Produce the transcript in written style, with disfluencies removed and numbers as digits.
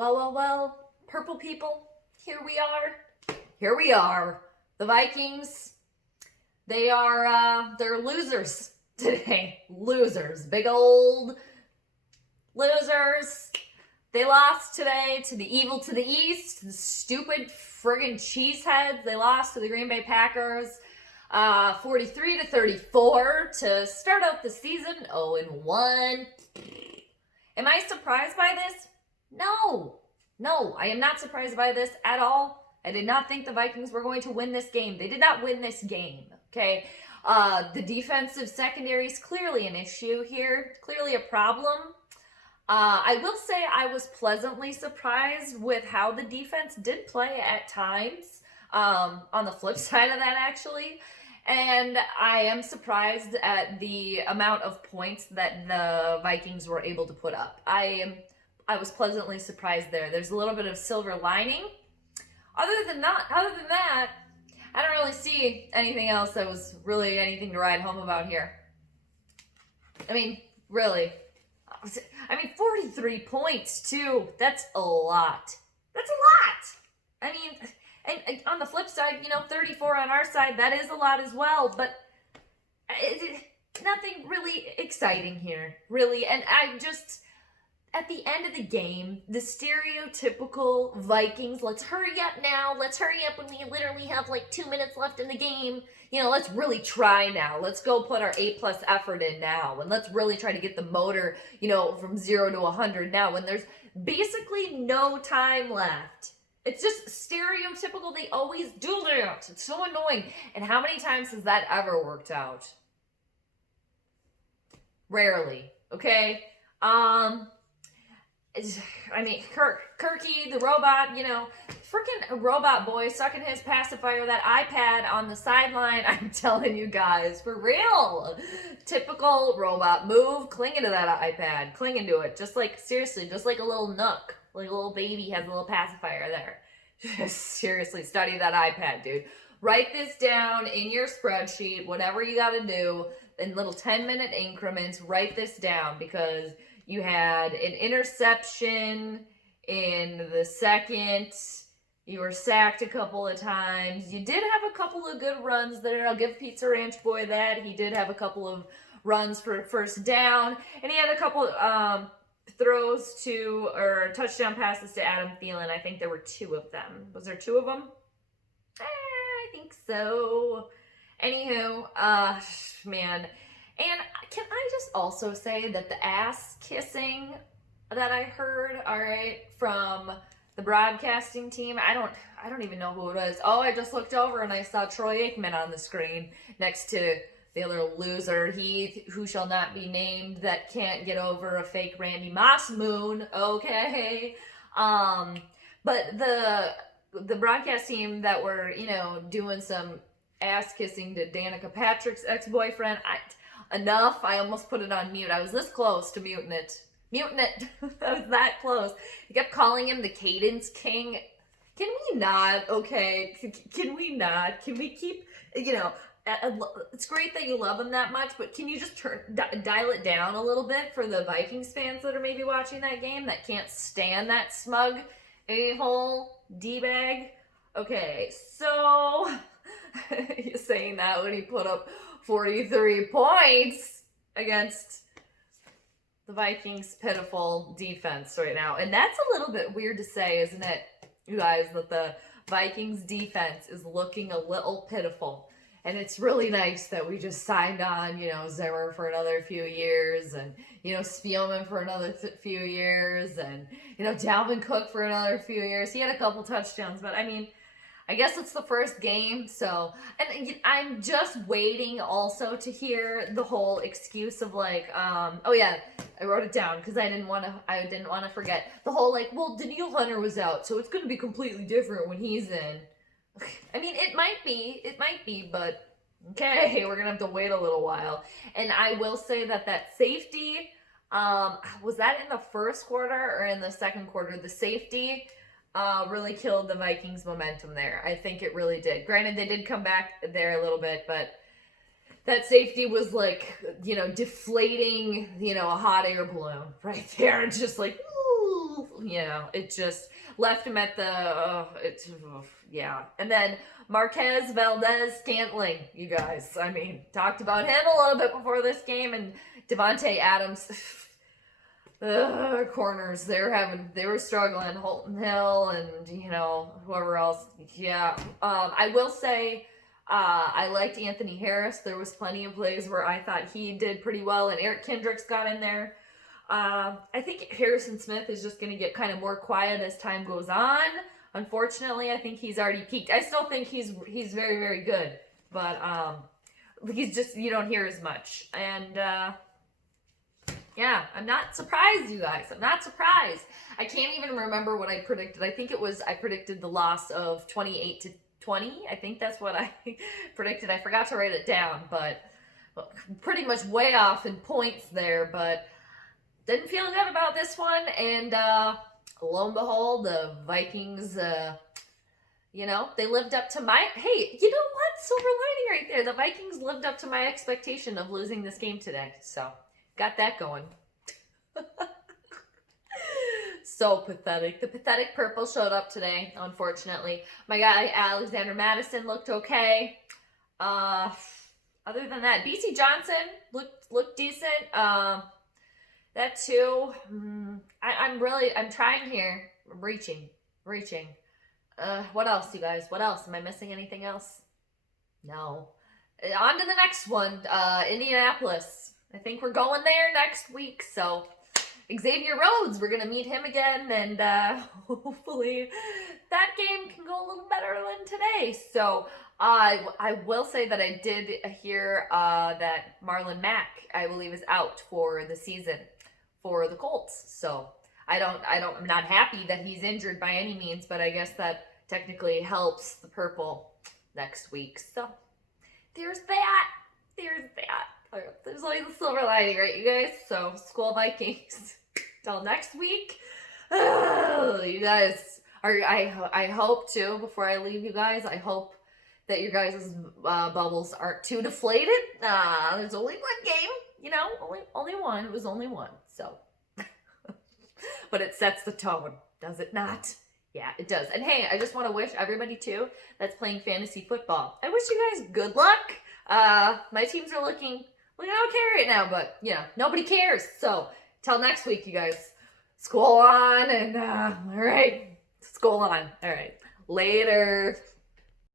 Well, purple people, here we are. Here we are. The Vikings, they're losers today. Losers. Big old losers. They lost today to the evil to the east, the stupid friggin' cheeseheads. They lost to the Green Bay Packers 43-34 to start out the season 0-1. Am I surprised by this? No, I am not surprised by this at all. I did not think the Vikings were going to win this game. They did not win this game, okay? The defensive secondary is clearly an issue here, clearly a problem. I will say I was pleasantly surprised with how the defense did play at times, on the flip side of that, actually. And I am surprised at the amount of points that the Vikings were able to put up. I was pleasantly surprised there. There's a little bit of silver lining. Other than that, I don't really see anything else that was really anything to write home about here. I mean, really. 43 points, too. That's a lot. That's a lot. I mean, and on the flip side, 34 on our side, that is a lot as well. But nothing really exciting here, really. And at the end of the game, the stereotypical Vikings, let's hurry up now. Let's hurry up when we literally have like 2 minutes left in the game. Let's really try now. Let's go put our A+ effort in now. And let's really try to get the motor, from 0 to 100 now when there's basically no time left. It's just stereotypical. They always do that. It's so annoying. And how many times has that ever worked out? Rarely. Okay? Kirky, the robot, freaking robot boy sucking his pacifier, that iPad on the sideline. I'm telling you guys, for real. Typical robot move, clinging to that iPad, clinging to it. Seriously, just like a little nook. Like a little baby has a little pacifier there. Just seriously, study that iPad, dude. Write this down in your spreadsheet, whatever you got to do, in little 10-minute increments. Write this down because you had an interception in the second. You were sacked a couple of times. You did have a couple of good runs there. I'll give Pizza Ranch Boy that. He did have a couple of runs for first down. And he had a couple throws or touchdown passes to Adam Thielen. I think there were 2 of them. Was there 2 of them? I think so. Anywho, man. And can I just also say that the ass kissing that I heard, all right, from the broadcasting team, I don't even know who it was. Oh, I just looked over and I saw Troy Aikman on the screen next to the other loser, he who shall not be named, that can't get over a fake Randy Moss moon. Okay. But the broadcast team that were, doing some ass kissing to Danica Patrick's ex-boyfriend, enough. I almost put it on mute. I was this close to muting it. I was that close. He kept calling him the Cadence King. Can we not? Okay. Can we not? Can we keep, it's great that you love him that much, but can you just dial it down a little bit for the Vikings fans that are maybe watching that game that can't stand that smug a-hole D-bag? Okay, so he's saying that when he put up 43 points against the Vikings' pitiful defense right now. And that's a little bit weird to say, isn't it, you guys, that the Vikings' defense is looking a little pitiful. And it's really nice that we just signed on, Zimmer for another few years and, Spielman for another few years and, Dalvin Cook for another few years. He had a couple touchdowns, but I guess it's the first game, so, and I'm just waiting also to hear the whole excuse of oh yeah, I wrote it down because I didn't want to forget the whole well, Danielle Hunter was out, so it's going to be completely different when he's in. It might be, but okay, we're going to have to wait a little while. And I will say that safety, was that in the first quarter or in the second quarter? The safety really killed the Vikings' momentum there. I think it really did. Granted, they did come back there a little bit, but that safety was deflating, a hot air balloon right there. Just it just left him at the, yeah. And then Marquez Valdez-Scantling, you guys. I mean, talked about him a little bit before this game, and Devontae Adams, corners, they were struggling. Holton Hill and, whoever else. Yeah. I will say, I liked Anthony Harris. There was plenty of plays where I thought he did pretty well, and Eric Kendricks got in there. I think Harrison Smith is just going to get kind of more quiet as time goes on. Unfortunately, I think he's already peaked. I still think he's very, very good, but he's just, you don't hear as much. And yeah, I'm not surprised, you guys. I'm not surprised. I can't even remember what I predicted. I think I predicted the loss of 28-20. I think that's what I predicted. I forgot to write it down, but pretty much way off in points there, but didn't feel good about this one. And lo and behold, the Vikings, they lived up to hey, you know what? Silver lining right there. The Vikings lived up to my expectation of losing this game today. So, got that going. So pathetic. The pathetic purple showed up today, unfortunately. My guy, Alexander Madison, looked okay. Other than that, BC Johnson looked decent. That too. I'm trying here. I'm reaching. What else, you guys? What else? Am I missing anything else? No. On to the next one. Indianapolis. I think we're going there next week. So, Xavier Rhodes, we're going to meet him again. And hopefully that game can go a little better than today. So, I will say that I did hear that Marlon Mack, I believe, is out for the season for the Colts. So I'm not happy that he's injured by any means, but I guess that technically helps the purple next week. So there's that. There's always a silver lining, right, you guys? So Skol Vikings. Till next week. You guys I hope too, before I leave you guys, I hope that your guys' bubbles aren't too deflated. There's only one game, only one. It was only one, so. But it sets the tone, does it not? Yeah, it does. And hey, I just want to wish everybody too that's playing fantasy football, I wish you guys good luck. My teams are looking okay right now, but nobody cares. So till next week, you guys, Skol on, and all right, Skol on. All right, later.